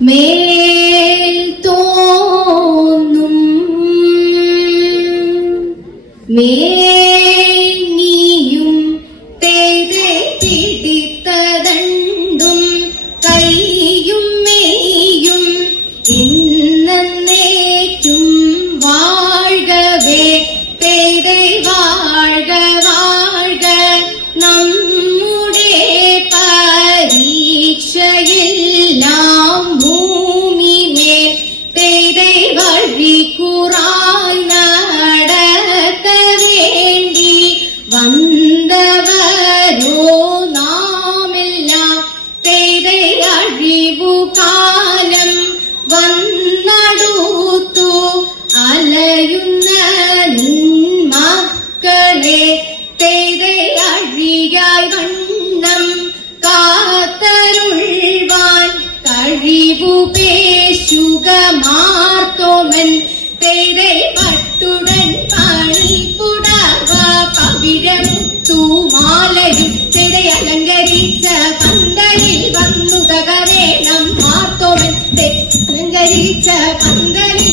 Me. Marthoman തേരെ പട്ടുടൻ പണിപ്പുടവ പവിഴമുത്തു മാലയും തേരെ അലങ്കരിച്ച പന്തലിൽ വന്നു തകവേണം മാർത്തോമൻ തേ അലങ്കരിച്ച പന്തലിൽ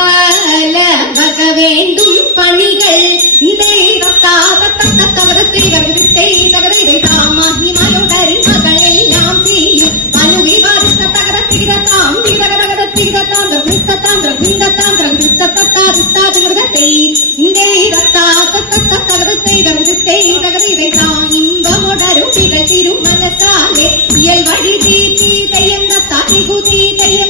பல வக வேண்டும் பணிகள். இதை தக்காத தக்க தவறத்தை வருவித்தை தகர இதை தாமாகி மயோடரின் மகள் எல்லாம் செய்யும். மனுவி வருத்த தகர திகதாம் திகரகர திகதாம் கிருத்ததாம் கிருந்ததாம் கிருத்தத்தா வித்தாதுகிருதத்தை இதை தக்காத தக்க தவறத்தை வருவித்தை தகர இதை தாம் இன்பமுடரும் திகழ் திருமணத்தாலே இயல் வழி தீ தீ தையந்த தாதி குதி தையல்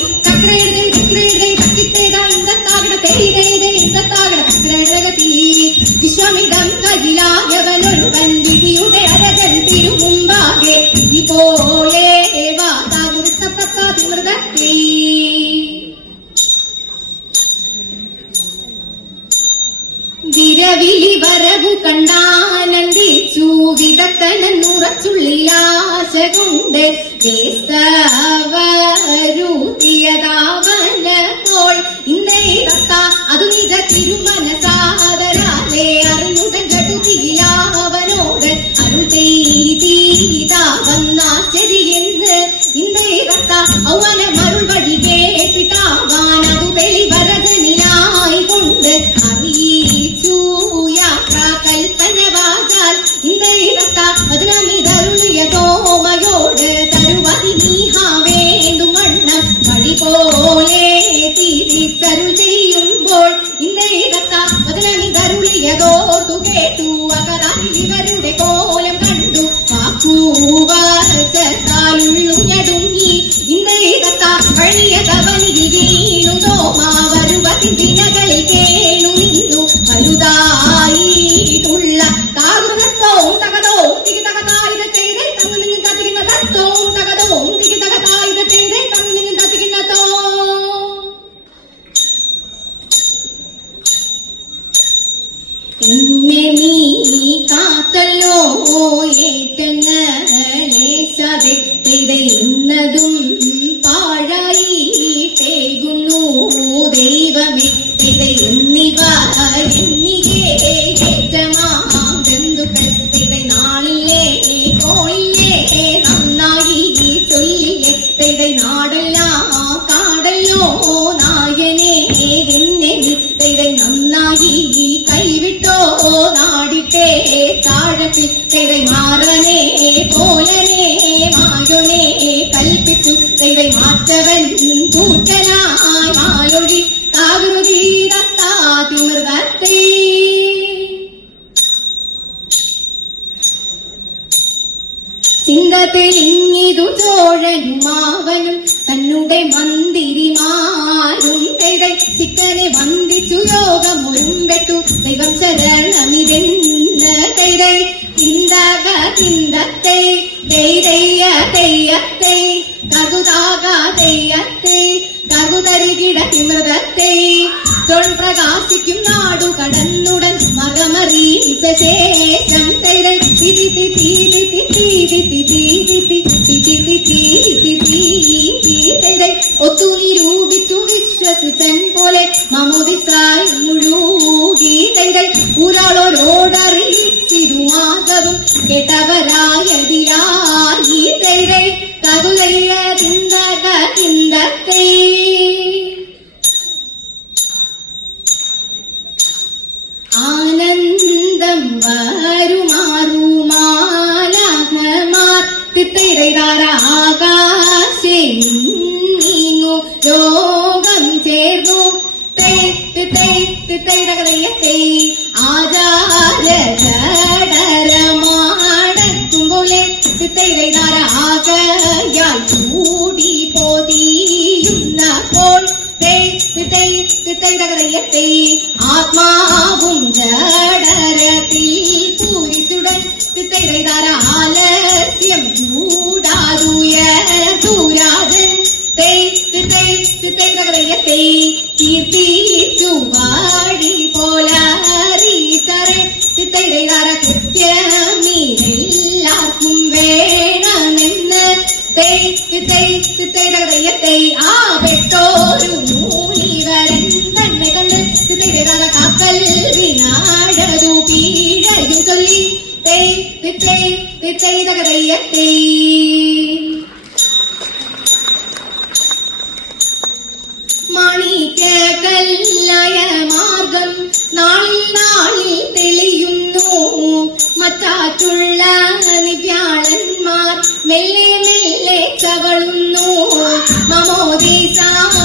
വിരവിലി വരവു കണ്ടാനന്ദിച്ചു വിദഗ്ധനെന്നുറച്ചുള്ളിൽ ആശ കൊണ്ട് ോൾ ഇന്നേതത്ത അതു നിജ തിരുമനസാദരാലെ പതിനമിതരുളിയ തോമയോട് തരുവതി നീഹ വേണ്ടും വണ്ണം വഴി പോലെ തിരിച്ചരുൾ ചെയ്യുമ്പോൾ ഇന്നേതത്ത പതിനമിതരുളിയതോർത്തു കേട്ടു അകതാരിൽ ഇവരുടെ കോലം കണ്ടു. ഞടുങ്ങി. ഇന്നേതത്ത പഴയ കവനിയിൽ നന്നായി കൈവിട്ടോ നാടിട്ടേ താഴത്തിൽ ഇത് മാറനെ തെളിഞ്ഞിതു ചോഴനുമാവനും തന്നെ മന്ദിരിമാരും ചിക്കനെ വന്ദിച്ചു യോഗമൊരുമ്പെട്ടു ദൈവം ശരണമിതെന്ന് കൈകൾ ചിന്തക ചിന്തത്തെ തെയ്യ തെയ്യത്തെ കകുതാക തെയ്യത്തെ കകുതരികിട തിമൃതത്തെ പ്രകാശിക്കും നാടു കടന്നുടൻ മകമറിയിച്ച ശേഷം തൈകൾ തിരി തി തീരി തി തീരി தித்தை தித்தை தகதையத்தை ஆஜால சடரமான துங்குலே தித்தை வைதார ஆகையால் கூடி போதியும் போல். தித்தை தித்தை தகதையத்தை ஆத்மா சித்தை சித்தை தகதையத்தை ஆ பெற்றோரும் மூனிவரன் தன்னை கண்டு சித்தை தர காக்கல் வினாடது பீழையும் சொல்லி தெய் சித்தை சித்தை தகதையத்தை மாணிக்க கல்லய மார்க்கம் நாளில் நாளில் தெளியுന്നു மச்சாற்றுள்ள நிவ்யாளன்மார் மெல்லே மெல்லே சவ da da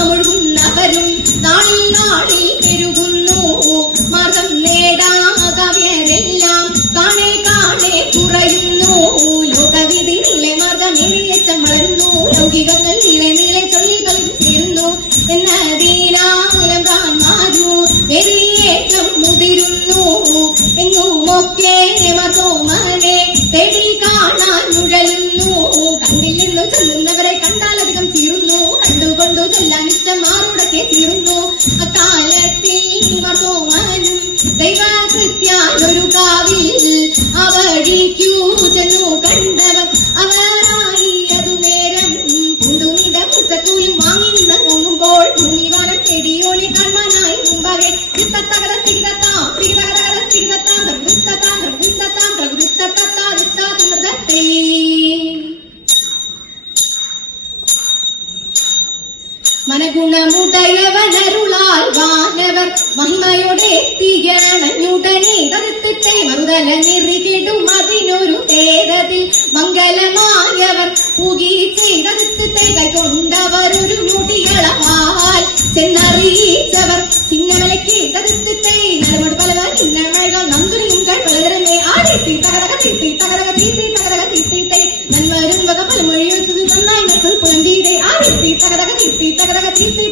നിറികിടും അതിനൊരു തേരതിൽ മംഗലമായവർ പുകി ചെയ്തറുത്തത്തെ കൈകൊണ്ടവർ ഒരു മുടികളവാൽ ചെന്നറിയിച്ചവർ ചിന്നമലയ്ക്ക് കറുത്തത്തെ നരമോട് പലവർ ഇന്നമഴകൾ നന്ദുരിയും പലതരമേ. ആടിത്തി തകരക തീത്തി തകരക തീത്തി തകരക തീത്തിത്തെ നന്മരും വക പലമൊഴിയെടുത്തത് നന്നായി മക്കൾ പുലമ്പീരെ ആടിത്തി തകരക തീത്തി തകരക തീത്തി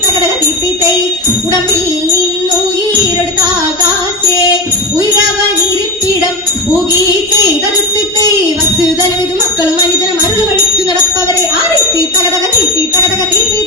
ഭൂഗീത്തെ കരുത്തിത്തെ വസ്തുതനവിധു മക്കളും മനുജനും അരുൾ വഴിച്ചു നടപ്പവരെ. ആറിത്തി തകതക തീത്തി തകതക തീത്തി